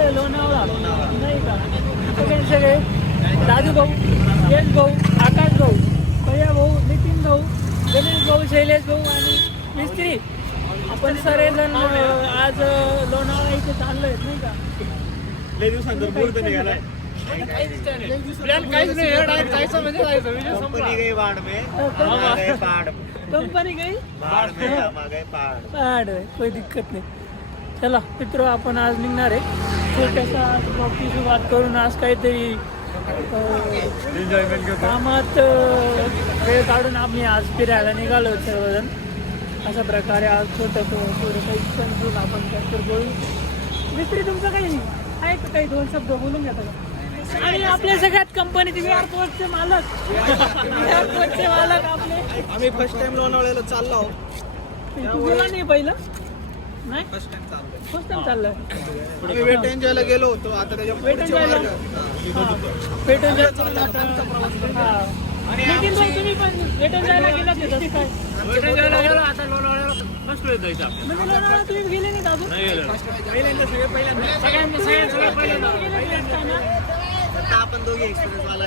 चाललोय लोणावळा नाही का. सगळे दादू भाऊ, यश भाऊ, आकाश भाऊ, भैया भाऊ, नितीन भाऊ, गणेश भाऊ, शैलेश भाऊ आणि मिस्त्री. आपण सर्वजण आज लोणावळा इथे चाललोय नाही का. लय दिवसांतर बोलतो निघाला प्लॅन काहीच नाही. जायचं म्हणजे जायचं विषय संपला. कंपनी गई पहाड़ है, कोई दिक्कत नाही. चला मित्र, आपण आज निघणार आहे छोट्याशा ब्लॉगची सुरुवात करून. आज काहीतरी कामात वेळ काढून आम्ही आज फिरायला निघालो सर्वजण. अशा प्रकारे आज थोडं काही आपण कॅप्चर करू. मिस्त्री तुमचं काही नाही आहे का, काही दोन शब्द बोलून घेता का. आणि आपल्या सगळ्यात कंपनीचे वी आर पोर्टचे मालक आपले. आम्ही फर्स्ट टाइम लोणावळ्याला चाललो आहोत. तू गेला नाही पहिलं नाही, फर्स्ट टाइम चाललंय. आम्ही वेट एन्जॉयला गेलो होतो. आता त्याच्या वेट एन्जॉयला वेट एन्जॉय. नितीन भाऊ तुम्ही पण वेट एन्जॉयला गेलात काय. वेट एन्जॉयला गेलो. आता लोणावळ्याला फर्स्ट वेळ जायचं म्हणजे लोणावळ्याला तुम्ही गेले नाही अजून. पहिल्यांदा सगळ्यांना पहिल्यांदा आपण दोघे एक्सपिरियन्स वाला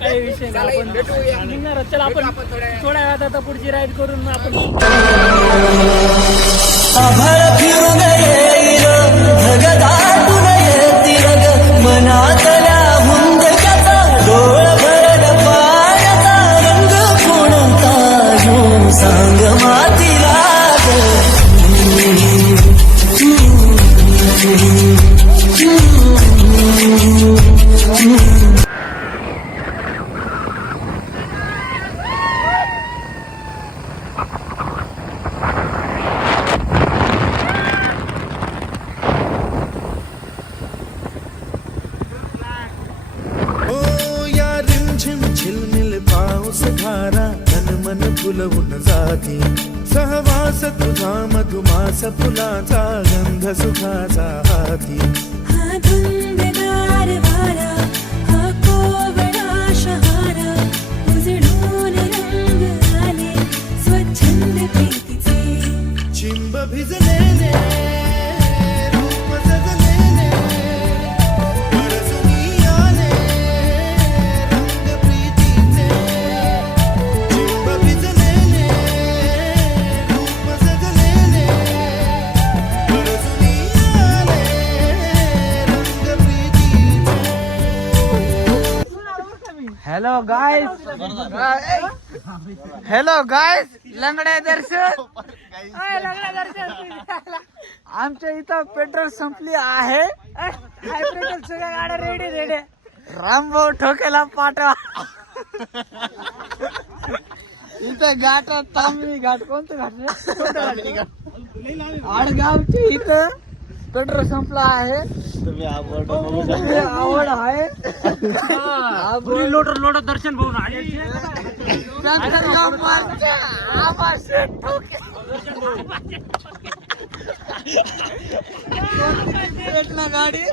काही विषय नाही. आपण निघणार. चला आपण थोड्या वेळात आता पुढची राईड करून आपण फुलवून जाती सहवास तुझा मधुमास फुलाचा गंध सुखाचा हाती. हा धुंदगार वारा, हा कोवळा शहारा, उजळून रंग आले स्वच्छंद प्रीतीचे. चिंब भिजलेले रूप सजलेले परसुनी आले रंग प्रीतीचे. चिंब भिजलेले रूप सजलेले परसुनी आले रंग प्रीतीचे. हॅलो गायस लंगड्या दर्शन. आमच्या इथं पेट्रोल संपली आहे. पेट्रोल सगळ्या गाड्या रेडी. रामभाऊ ठोकेला पाठवा. इथं घाट तांबणी घाट कोणतं घाट आडगावचे इथं पेट्रोल संपला आहे. आवड आहे. लोटर दर्शन बघून आले. भेटला गाडी.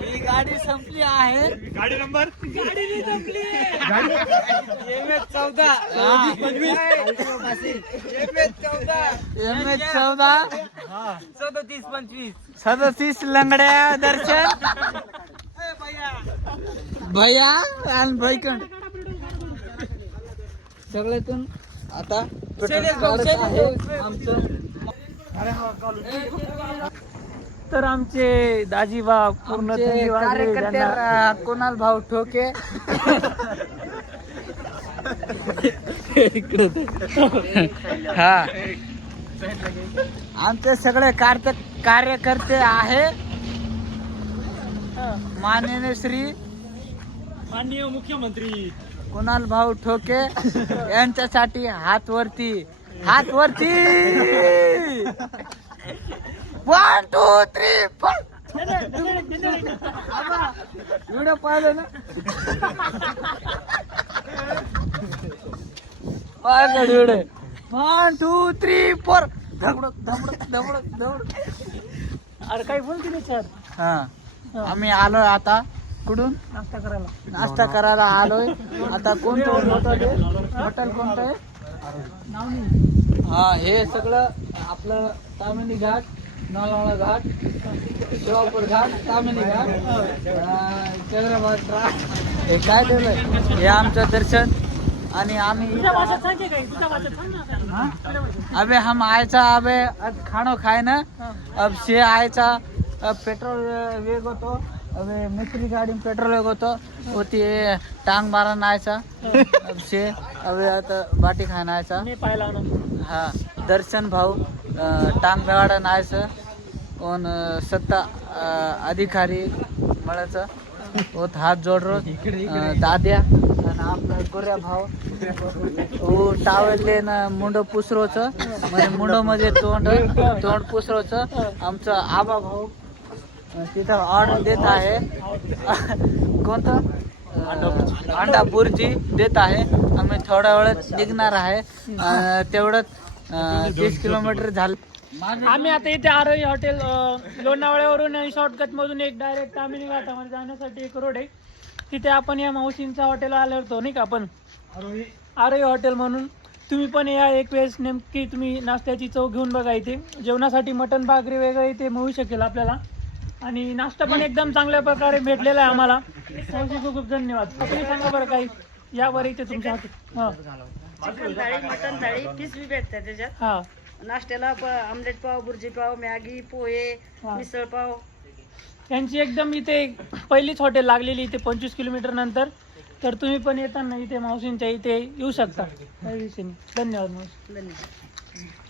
ही गाडी संपली आहे. गाडी नंबर संपली. MH14 37 लंगड्या दर्शन. भैया आणि भाईकंड सगळ्यातून आता तर आमचे दाजीबा पूर्ण कार्यकर्ते कोणाल भाऊ ठोके हा आमचे सगळे कार्यकर्ते आहे. माननीय मुख्यमंत्री कुणाल भाऊ ठोके यांच्यासाठी हात वरती 1 2 3 4. व्हिडिओ पाहिलं ना. पाहिलं व्हिडिओ. 1 2 3 4. अरे काही बोल की नाही सर हा आम्ही आलोय आता कुठून नाश्ता करायला. नाश्ता करायला आलोय आता. कोणतं हॉटेल आहे? हॉटेल कोणतं आहे? नाव नाही. हा हे सगळं आपलं तामिनी घाट, नळवाडा घाट, शिवापूर घाट, तामिनी घाट, चंद्रभागा घाट. हे काय ठेवलंय? हे आमचं दर्शन. आणि आम्ही तुझ्या भाषेत सांगे काही तुझ्या भाषेत सांग ना. हाँ? अबे हम आयचा अबे खाणो खाय ना अब शे आयचा पेट्रोल वेग होतो. अबे मिस्त्री गाडी पेट्रोल वेग होतो होती टांग मारा नायचा अब शे अबे आता बाटी खायचा. मी पाहिला ना. हा दर्शन भाऊ टांग मेवाडा नायचं कोण सत्ता अधिकारी मळाचं होत हात जोडरो दाद्या आणि आपला गोऱ्या भाऊ हो टावेले ना मुंड पुसरोच म्हणजे मुंड मध्ये तोंड पुसरोच आमचं आबा भाऊ तिथं ऑर्डर देत आहे. कोणतं अंडा बुर्जी देत आहे. आम्ही थोड्या वेळात निघणार आहे. तेवढंच 30 किलोमीटर झालं. आम्ही आता इथे आरोही हॉटेल लोणावळ्यावरून शॉर्टकट मधून एक डायरेक्ट तामिनी घाटामध्ये जाण्यासाठी एक रोड आहे. तिथे आपण या मावशींचा हॉटेल आलो होतो नाही का आपण आरोही हॉटेल म्हणून. तुम्ही पण या एक वेळेस नेमकी तुम्ही नाश्त्याची चव घेऊन बघा. इथे जेवणासाठी मटण भाकरी वगैरे इथे मिळू शकेल आपल्याला. आणि नाश्ता पण एकदम चांगल्या प्रकारे भेटलेला आहे आम्हाला. मावशी खूप खूप धन्यवाद. तुम्ही सांगा बरं काही यावर इथे तुमच्या हॉटेल. हां चिकन थाळी, मटन थाळी, फिश बी भेटतात त्याच्यात. हां नाश्त्याला आमलेट पाव, बुर्जी पाव, मॅगी, पोहे, हा. मिसळ पाव. यांची एकदम इथे पहिलीच हॉटेल लागलेली इथे 25 किलोमीटर नंतर. तर तुम्ही पण येताना इथे मावशींच्या इथे येऊ शकता. काही विषय नाही. धन्यवाद मावशी. धन्यवाद.